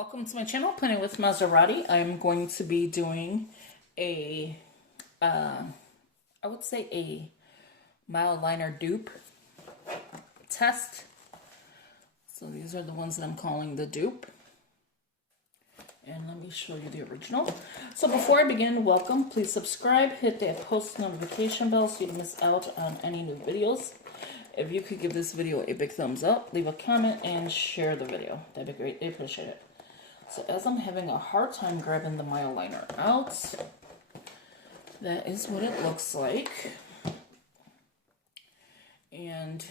Welcome to my channel, Planning with Maserati. I'm going to be doing a, I would say a Mildliner dupe test. So these are the ones that I'm calling the dupe. And let me show you the original. So before I begin, welcome. Please subscribe, hit that post notification bell so you don't miss out on any new videos. If you could give this video a big thumbs up, leave a comment, and share the video. That'd be great. I appreciate it. So as I'm having a hard time grabbing the Mildliner out, that is what it looks like. And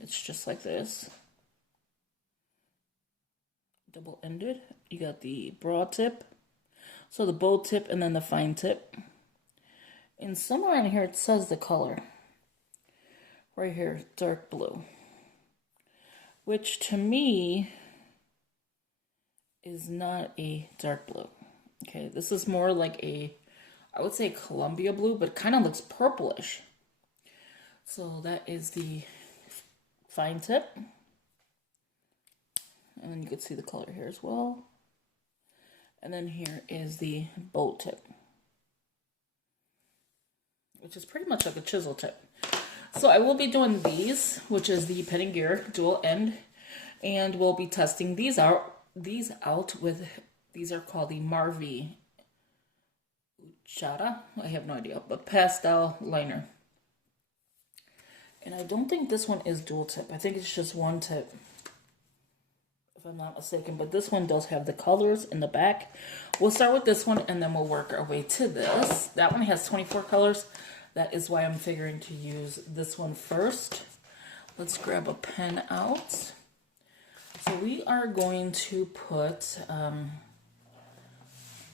it's just like this. Double-ended. You got the broad tip, so the bold tip, and then the fine tip. And somewhere in here it says the color. Right here, dark blue. Which to me is not a dark blue. Okay, this is more like a, I would say Columbia blue, but it kind of looks purplish. So that is the fine tip. And then you can see the color here as well. And then here is the bold tip, which is pretty much like a chisel tip. So I will be doing these, which is the pen and gear dual end, and we'll be testing these out with, these are called the Marvi Chata, I have no idea, but pastel liner. And I don't think this one is dual tip. I think it's just one tip, if I'm not mistaken, but this one does have the colors in the back. We'll start with this one and then we'll work our way to this. That one has 24 colors. That is why I'm figuring to use this one first. Let's grab a pen out. So we are going to put, I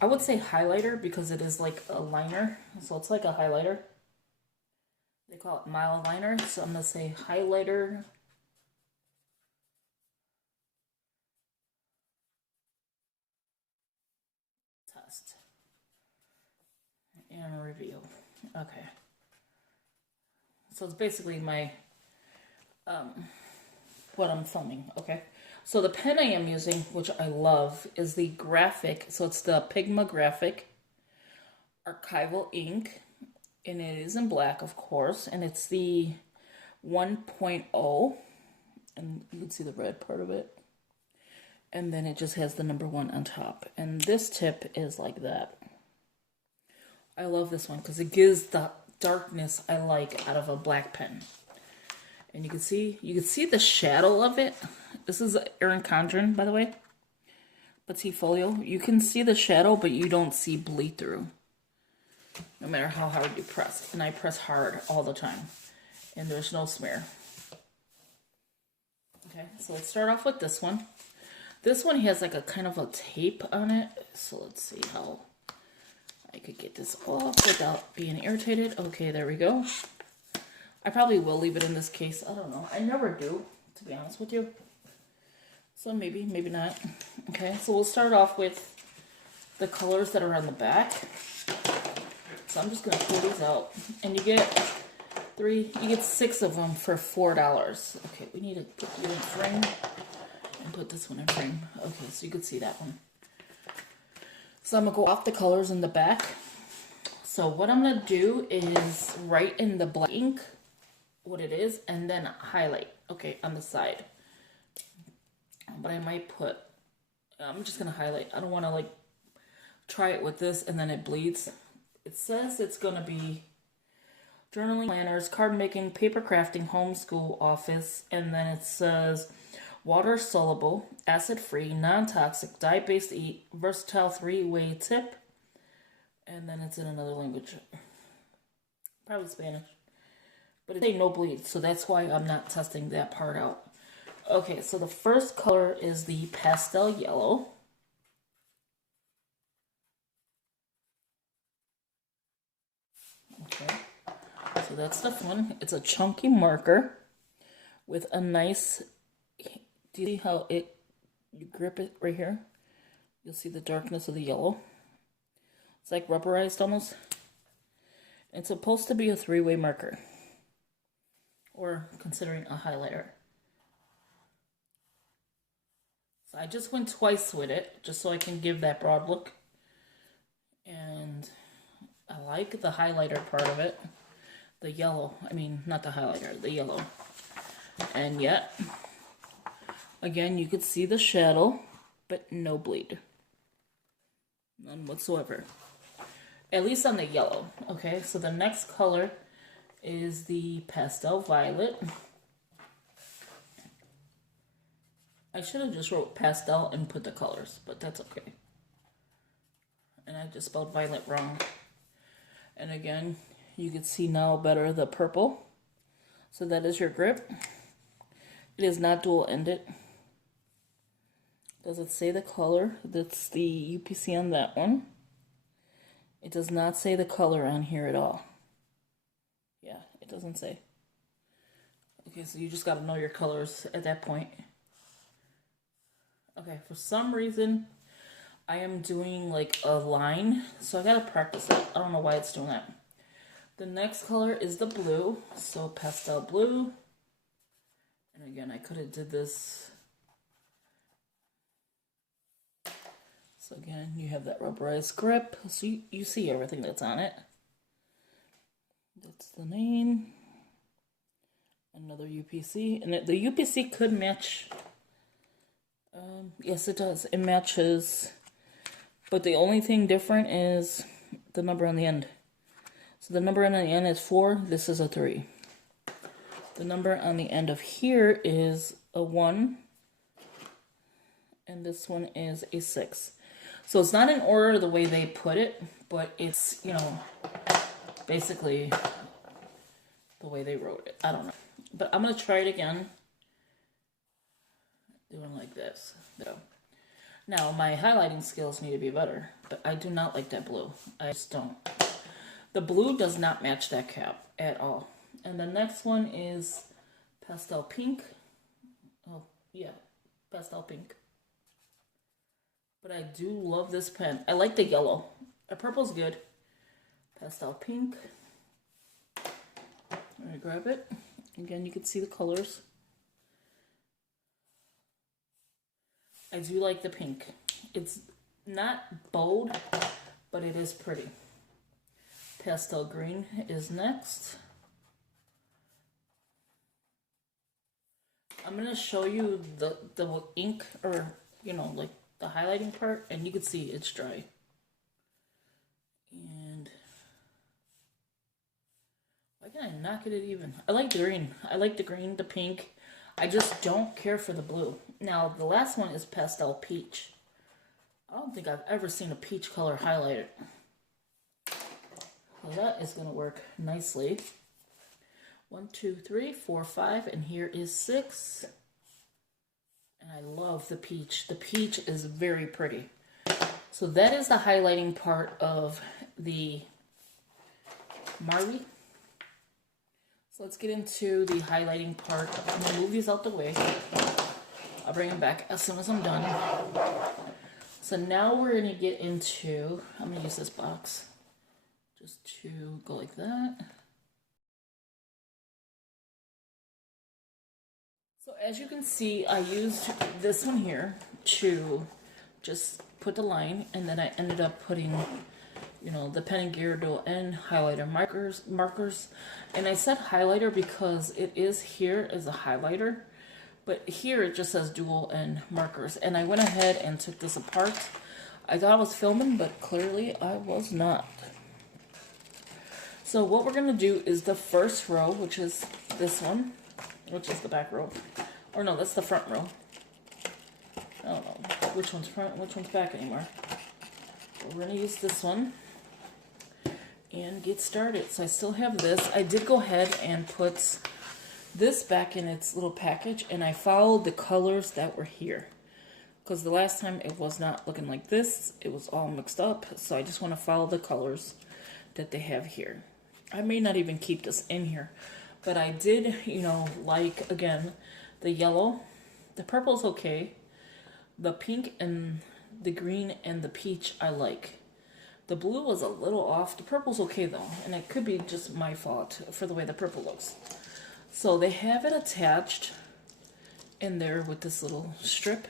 would say highlighter because it is like a liner. So it's like a highlighter. They call it Mildliner. So I'm going to say highlighter. Test. And review. Okay. So it's basically my, what I'm filming, okay? So the pen I am using, which I love, is the Graphic. So it's the Pigma Graphic Archival ink. And it is in black, of course. And it's the 1.0. And you can see the red part of it. And then it just has the number 1 on top. And this tip is like that. I love this one because it gives the darkness I like out of a black pen. And you can see the shadow of it. This is Erin Condren, by the way. Petit Folio. You can see the shadow, but you don't see bleed through. No matter how hard you press. And I press hard all the time. And there's no smear. Okay, so let's start off with this one. This one has like a kind of a tape on it. So let's see how I could get this off without being irritated. Okay, there we go. I probably will leave it in this case. I don't know. I never do, to be honest with you. So maybe, maybe not. Okay, so we'll start off with the colors that are on the back. So I'm just going to pull these out. And you get 6 of them for $4. Okay, we need to put you in frame and put this one in frame. Okay, so you can see that one. So I'm going to go off the colors in the back. So what I'm going to do is write in the black ink what it is and then highlight, okay, on the side. But I might put, I'm just going to highlight. I don't want to like try it with this and then it bleeds. It says it's going to be journaling, planners, card making, paper crafting, homeschool, office, and then it says water soluble, acid free, non-toxic, dye-based versatile 3-way tip. And then it's in another language. Probably Spanish. But it ain't no bleed, so that's why I'm not testing that part out. Okay, so the first color is the pastel yellow. Okay, so that's the one. It's a chunky marker with a nice, do you see how you grip it right here? You'll see the darkness of the yellow. It's like rubberized almost. It's supposed to be a 3-way marker. Or considering a highlighter. So I just went twice with it, just so I can give that broad look. And I like the highlighter part of it. The yellow, I mean, not the highlighter, the yellow. And yet, again, you could see the shadow, but no bleed. None whatsoever. At least on the yellow. Okay, so the next color is the pastel violet. I should have just wrote pastel and put the colors, but that's okay. And I just spelled violet wrong. And again, you can see now better the purple. So that is your grip. It is not dual-ended. Does it say the color? That's the UPC on that one. It does not say the color on here at all. Yeah, it doesn't say. Okay, so you just got to know your colors at that point. Okay, for some reason, I am doing like a line, so I gotta practice it. I don't know why it's doing that. The next color is the blue, so pastel blue. And again, I could have did this. So again, you have that rubberized grip, so you see everything that's on it. That's the name. Another UPC, and the UPC could match. Yes, it does. It matches, but the only thing different is the number on the end. So the number on the end is 4. This is a 3. The number on the end of here is a 1, and this one is a 6. So it's not in order the way they put it, but it's, you know, basically the way they wrote it. I don't know, but I'm gonna try it again. Doing like this. So, now, my highlighting skills need to be better, but I do not like that blue. I just don't. The blue does not match that cap at all. And the next one is pastel pink. Oh, yeah, pastel pink. But I do love this pen. I like the yellow. The purple's good. Pastel pink. I'm gonna grab it. Again, you can see the colors. I do like the pink. It's not bold, but it is pretty. Pastel green is next. I'm going to show you the ink, or, you know, like the highlighting part, and you can see it's dry. And why can I not get it even? I like the green. I like the green, the pink. I just don't care for the blue. Now, the last one is pastel peach. I don't think I've ever seen a peach color highlighter. So that is going to work nicely. 1, 2, 3, 4, 5, and here is 6. And I love the peach. The peach is very pretty. So that is the highlighting part of the Marley. So let's get into the highlighting part. I'm going to move these out the way. I'll bring them back as soon as I'm done. So now we're going to get into, I'm going to use this box just to go like that. So as you can see, I used this one here to just put the line, and then I ended up putting, you know, the pen and gear dual end highlighter markers. And I said highlighter because it is here as a highlighter, but here it just says dual end markers. And I went ahead and took this apart. I thought I was filming, but clearly I was not. So what we're gonna do is the first row, which is this one, which is the back row. Or no, that's the front row. I don't know which one's front, which one's back anymore. But we're gonna use this one and get started. So I still have this. I did go ahead and put this back in its little package, and I followed the colors that were here. Because the last time it was not looking like this. It was all mixed up. So I just want to follow the colors that they have here. I may not even keep this in here. But I did, you know, like, again, the yellow. The purple's okay. The pink and the green and the peach I like. The blue was a little off. The purple's okay, though. And it could be just my fault for the way the purple looks. So they have it attached in there with this little strip.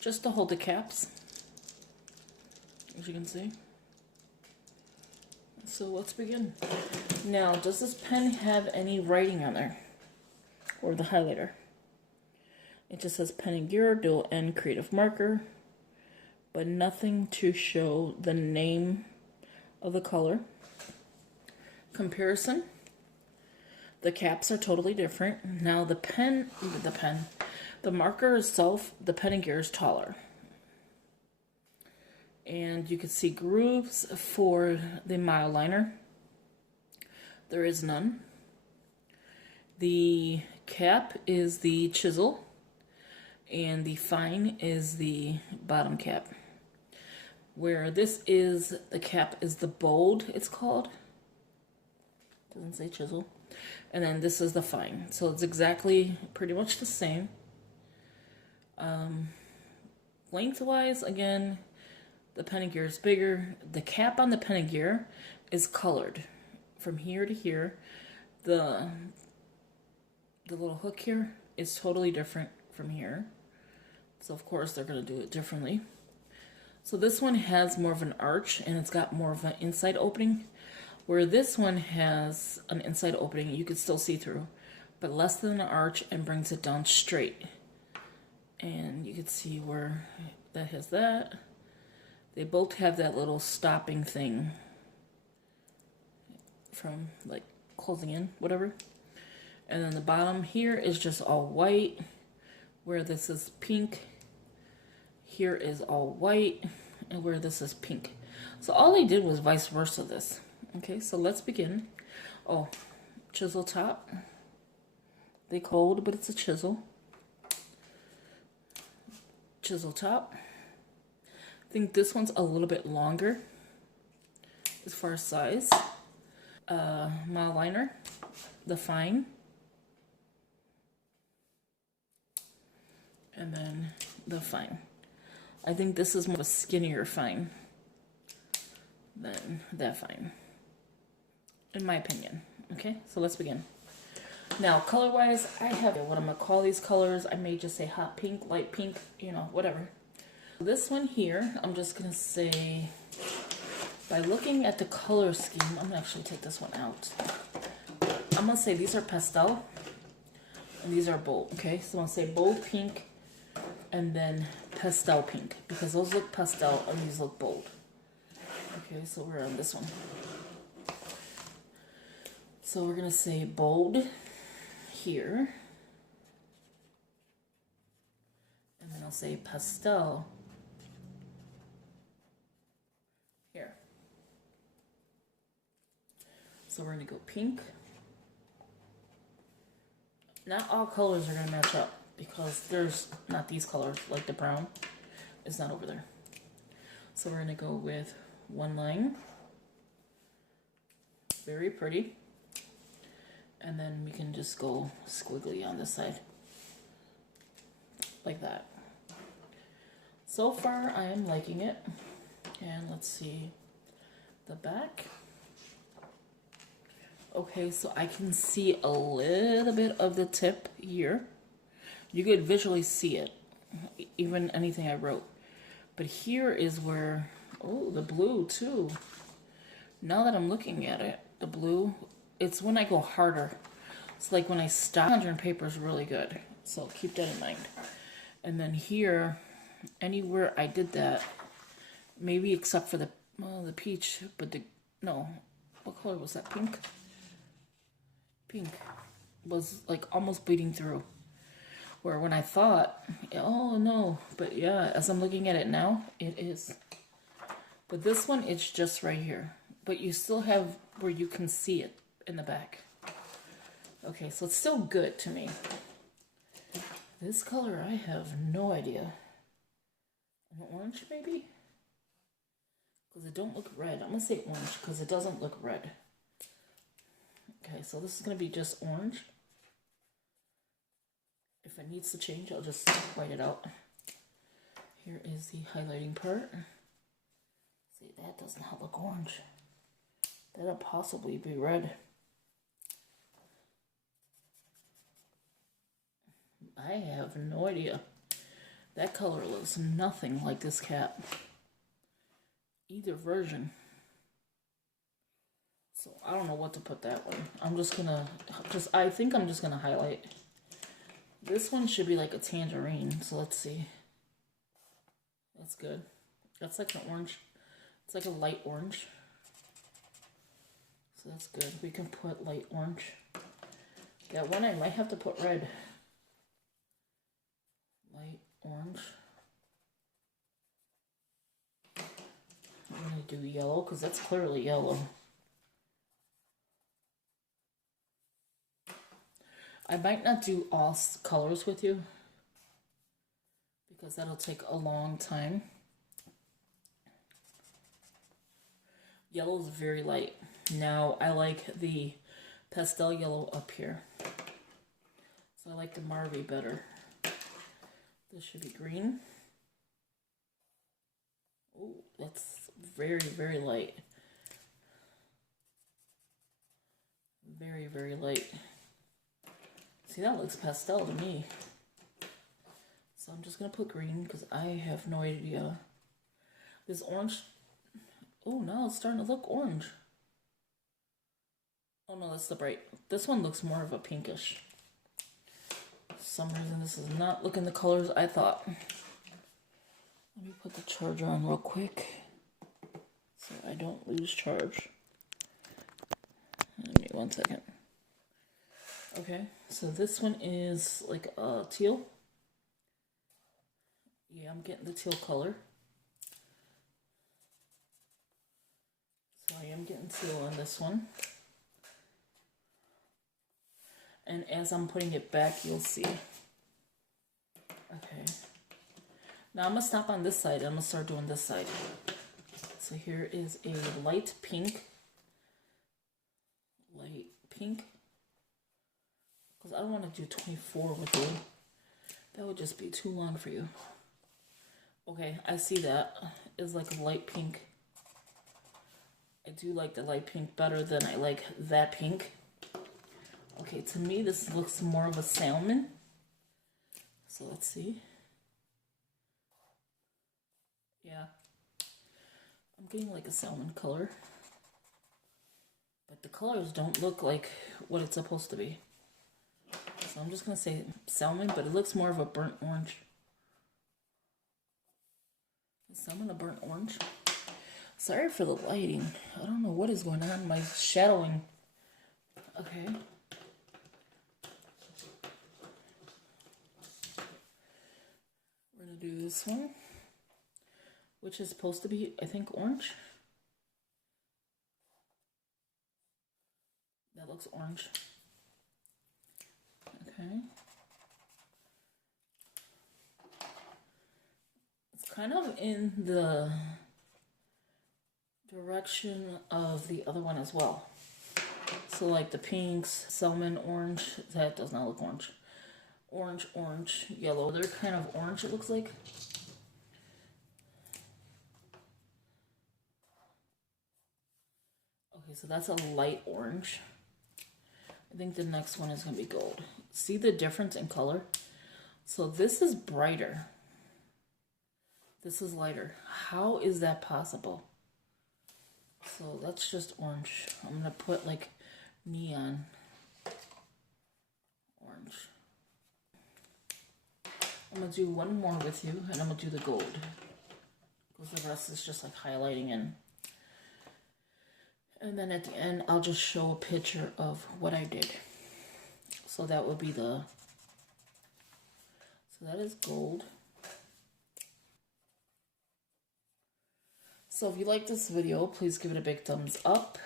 just to hold the caps, as you can see. So let's begin. Now, does this pen have any writing on there? Or the highlighter? It just says pen and gear, dual end creative marker, but nothing to show the name of the color. Comparison. The caps are totally different. Now the marker itself, the pen and gear is taller. And you can see grooves for the Mildliner. There is none. The cap is the chisel, and the fine is the bottom cap. Where this is, the cap is the bold, it's called. Doesn't say chisel. And then this is the fine. So it's exactly pretty much the same. Lengthwise, again, the pen and gear is bigger. The cap on the pen and gear is colored from here to here. The little hook here is totally different from here. So of course they're going to do it differently. So this one has more of an arch and it's got more of an inside opening. Where this one has an inside opening you can still see through, but less than an arch, and brings it down straight. And you can see where that has that. They both have that little stopping thing from like closing in, whatever. And then the bottom here is just all white, where this is pink. Here is all white, and where this is pink. So all they did was vice versa this. Okay, so let's begin. Oh, chisel top. They cold, but it's a chisel. Chisel top. I think this one's a little bit longer as far as size. Mildliner, the fine. And then the fine. I think this is more of a skinnier fine than that fine, in my opinion. Okay, so let's begin. Now, color-wise, I have what I'm going to call these colors. I may just say hot pink, light pink, you know, whatever. This one here, I'm just going to say, by looking at the color scheme, I'm going to actually take this one out. I'm going to say these are pastel, and these are bold, okay? So I'm going to say bold pink, and then pastel pink, because those look pastel, and these look bold. Okay, so we're on this one. So we're going to say bold here. And then I'll say pastel here. So we're going to go pink. Not all colors are going to match up because there's not these colors, like the brown is not over there. So we're going to go with one line. Very pretty. And then we can just go squiggly on this side. Like that. So far, I am liking it. And let's see the back. Okay, so I can see a little bit of the tip here. You could visually see it, even anything I wrote. But here is where, oh, the blue too. Now that I'm looking at it, the blue, it's when I go harder. It's like when I stop. Conjuring paper is really good, so keep that in mind. And then here, anywhere I did that, maybe except for the peach, but no, what color was that? Pink? Pink was like almost bleeding through. Where when I thought, oh no, but yeah, as I'm looking at it now, it is. But this one, it's just right here. But you still have where you can see it in the back. Okay, so it's still good to me. This color, I have no idea. An orange, maybe? Because it don't look red. I'm going to say orange because it doesn't look red. Okay, so this is going to be just orange. If it needs to change, I'll just white it out. Here is the highlighting part. See, that does not look orange. That'll possibly be red. I have no idea. That color looks nothing like this cap. Either version. So I don't know what to put that one. I think I'm just gonna highlight. This one should be like a tangerine, so let's see. That's good. That's like an orange. It's like a light orange. So that's good. We can put light orange. That one I might have to put red. Light orange. I'm gonna do yellow because that's clearly yellow. I might not do all colors with you because that'll take a long time. Yellow is very light. Now I like the pastel yellow up here. So I like the Marvy better. This should be green. Oh, that's very, very light. Very, very light. See, that looks pastel to me. So I'm just going to put green because I have no idea. This orange. Oh, now it's starting to look orange. Oh, no, that's the bright. This one looks more of a pinkish. For some reason, this is not looking the colors I thought. Let me put the charger on real quick so I don't lose charge. Give me 1 second. Okay, so this one is like a teal. Yeah, I'm getting the teal color. So I am getting teal on this one. And as I'm putting it back, you'll see. Okay. Now I'm going to stop on this side. I'm going to start doing this side. So here is a light pink. Light pink. Because I don't want to do 24 with you. That would just be too long for you. Okay, I see that. It's like a light pink. I do like the light pink better than I like that pink. Okay, to me this looks more of a salmon. So let's see. Yeah. I'm getting like a salmon color. But the colors don't look like what it's supposed to be. So I'm just going to say salmon, but it looks more of a burnt orange. Is salmon a burnt orange? Sorry for the lighting. I don't know what is going on. My shadowing. Okay. We're going to do this one, which is supposed to be, I think, orange. That looks orange. Okay. It's kind of in the direction of the other one as well. So like the pinks, salmon, orange, that does not look orange. Orange, orange, yellow. They're kind of orange, it looks like. Okay, so that's a light orange. I think the next one is going to be gold. See the difference in color? So this is brighter. This is lighter. How is that possible? So that's just orange. I'm going to put like neon orange. I'm going to do one more with you, and I'm going to do the gold. Because the rest is just like highlighting in. And then at the end, I'll just show a picture of what I did. So that would be so that is gold. So if you like this video, please give it a big thumbs up.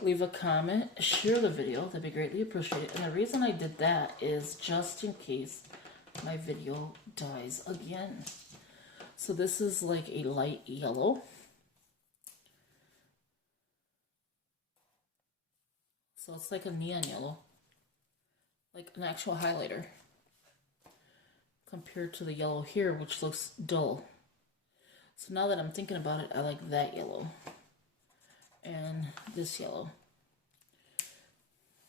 Leave a comment, share the video, that'd be greatly appreciated. And the reason I did that is just in case my video dies again. So this is like a light yellow. So it's like a neon yellow, like an actual highlighter, compared to the yellow here, which looks dull. So now that I'm thinking about it, I like that yellow and this yellow.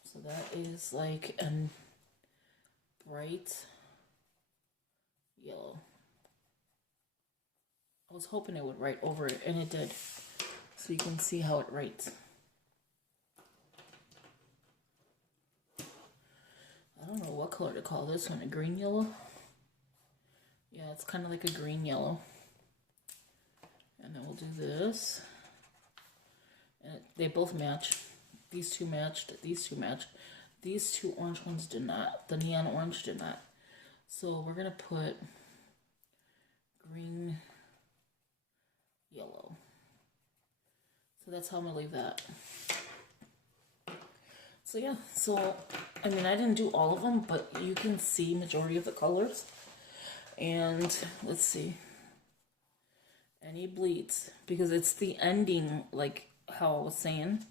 So that is like a bright yellow. I was hoping it would write over it, and it did. So you can see how it writes. I don't know what color to call this one, a green yellow? Yeah, it's kind of like a green yellow. And then we'll do this. And they both match. These two matched, these two matched. These two orange ones did not. The neon orange did not. So we're going to put green, yellow. So that's how I'm going to leave that. So yeah, so, I mean, I didn't do all of them, but you can see majority of the colors. And let's see. Any bleeds, because it's the ending, like how I was saying.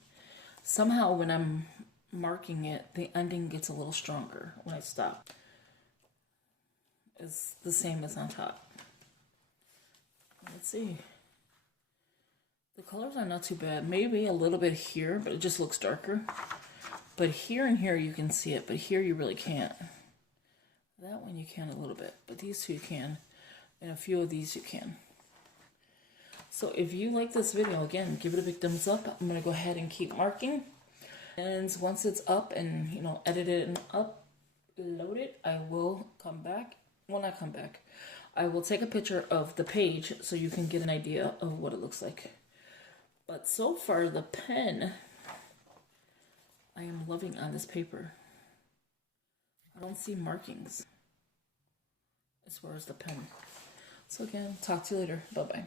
Somehow when I'm marking it, the ending gets a little stronger when I stop. It's the same as on top. Let's see. The colors are not too bad. Maybe a little bit here, but it just looks darker. But here and here you can see it, but here you really can't. That one you can a little bit, but these two you can. And a few of these you can. So if you like this video, again, give it a big thumbs up. I'm going to go ahead and keep marking. And once it's up and, you know, edited and uploaded, I will come back. Well, not come back. I will take a picture of the page so you can get an idea of what it looks like. But so far, the pen, I am loving on this paper. I don't see markings as far as the pen. So again, talk to you later. Bye-bye.